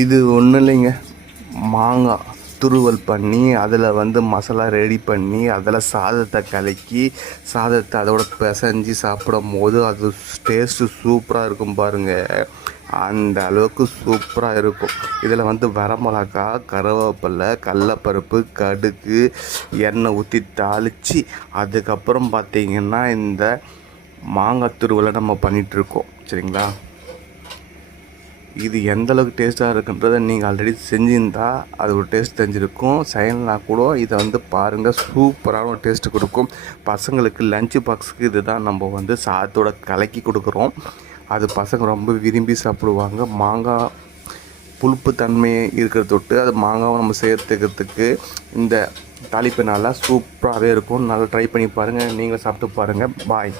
இது ஒன்றும் இல்லைங்க, மாங்காய் துருவல் பண்ணி அதில் மசாலா ரெடி பண்ணி அதில் சாதத்தை கலக்கி சாதத்தை அதோட பிசைஞ்சு சாப்பிடும் போது அது டேஸ்ட்டு சூப்பராக இருக்கும் பாருங்கள். அந்த அளவுக்கு சூப்பராக இருக்கும். இதில் வரமிளகா, கருவேப்பிலை, கடலப்பருப்பு, கடுகு, எண்ணெய் ஊற்றி தாளித்து அதுக்கப்புறம் பார்த்திங்கன்னா இந்த மாங்காய் துருவலை நம்ம பண்ணிகிட்ருக்கோம். சரிங்களா? இது எந்தளவுக்கு டேஸ்ட்டாக இருக்குன்றதை நீங்கள் ஆல்ரெடி செஞ்சுருந்தால் அது ஒரு டேஸ்ட் தெரிஞ்சிருக்கும். செய்யலைனா கூட இதை பாருங்கள், சூப்பரான ஒரு டேஸ்ட்டு கொடுக்கும். பசங்களுக்கு லஞ்சு பாக்ஸுக்கு இது தான் நம்ம சாதத்தோட கலக்கி கொடுக்குறோம். அது பசங்க ரொம்ப விரும்பி சாப்பிடுவாங்க. மாங்காய் புளிப்பு தன்மை இருக்கிற தொட்டு அது மாங்காவை நம்ம சேர்த்துக்கிறதுக்கு இந்த தாளிப்பு நல்லா சூப்பராகவே இருக்கும். நல்லா ட்ரை பண்ணி பாருங்கள், நீங்களும் சாப்பிட்டு பாருங்கள். பாய்.